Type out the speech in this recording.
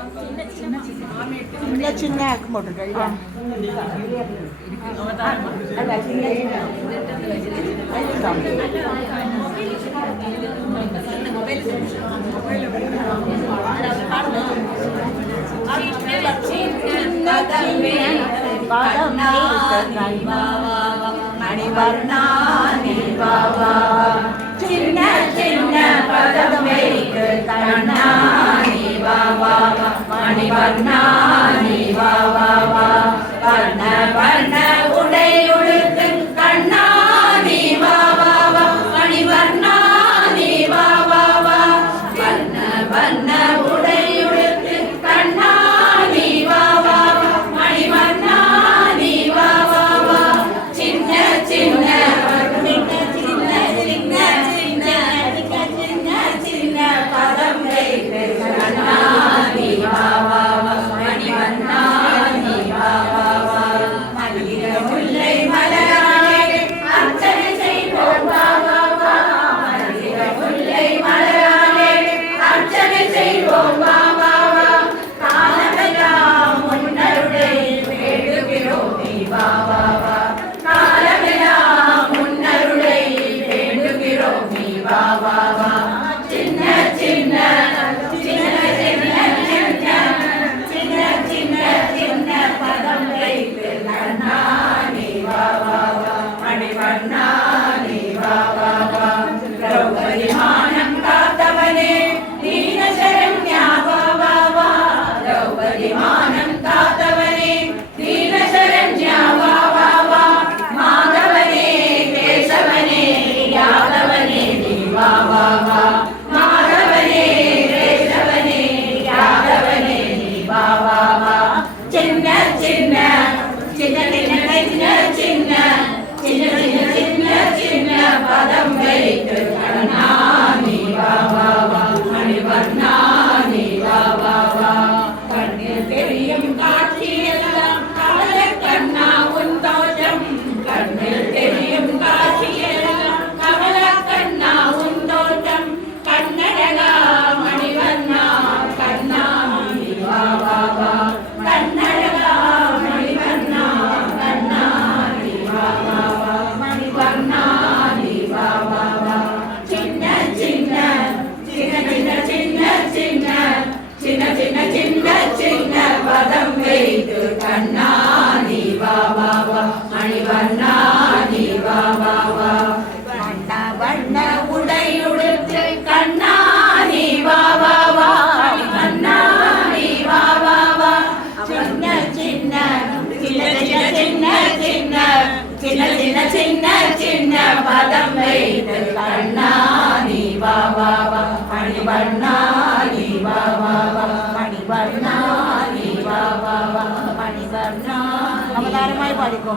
சின்ன சின்ன ஆக்கம் போட்டிருக்கேன். மணிவர்ணானி பாவா சின்ன சின்ன பதம் வைத்து கண்ணானி பாவா மணிவர்ணானி பாவா வர்ண வர்ண உடை உடுத்து கண்ணானி பாவா மணிவர்ணானி பாவா வர்ண வர்ண உடை உடுத்து கண்ணானி பாவா மணிவர்ணானி பாவா சின்ன சின்ன பதம் வைத்து கண்ணானி பாவா மணிவர்ணானி பாவா மல்லிகை முல்லை மலராலே அர்ச்சனை செய்வோம் பாவா மல்லிகை முல்லை மலராலே அர்ச்சனை செய்வோம் பாவா காலமெல்லாம் முன்னருளை வேண்டுகிறோம் பாவா காலமெல்லாம் முன்னருளை வேண்டுகிறோம் பாவா சின்ன சின்ன சின்ன சின்ன சின்ன சின்ன சின்ன பதம் வைத்து கண்ணானி பாவா மணிவர்ணானி பாவா திரௌபதி மானம் காத்தவனே தீன சரண்யா பாவா திரௌபதி மானம் காத்தவனே தீன சரண்யா பாவா மாதவனே கேசவனே யாதவனே பாவா மாதவனே கேசவனே யாதவனே பாவா சின்ன சின்ன சின்ன சின்ன சின்ன சின்ன சின்ன சின்ன சின்ன பதம் வைத்து கண்ணானி பாவா மணிவர்ணானி பாவா கண்ணில் தெரியும் காட்சியெல்லாம் கமல கண்ணா உன் தோற்றம் கண்ணில் தெரியும் காட்சியெல்லாம் கமல கண்ணா உன் தோற்றம் கண்ணழகா மணிவர்ணா கண்ணானி பாவா கண்ணழகா மணிவர்ணா கண்ணானி பாவா மணிவர்ணானி பாவா சின்ன சின்ன சின்ன சின்ன சின்ன சின்ன சின்ன சின்ன சின்ன பதம் வைத்து கண்ணானி பாவா மணிவர்ணானி பாவா வண்ண வண்ண உடையுடுத்து கண்ணானி பாவா கண்ணானி பாவா சின்ன சின்ன சின்ன சின்ன சின்ன சின்ன சின்ன சின்ன சின்ன பதம் வைத்து கண்ணானி பாவா மணிவர்ணானி பாவா மணிவர்ணானி பாவா மணிவர்ணா அவதாரமாய் பாடிக்கோ.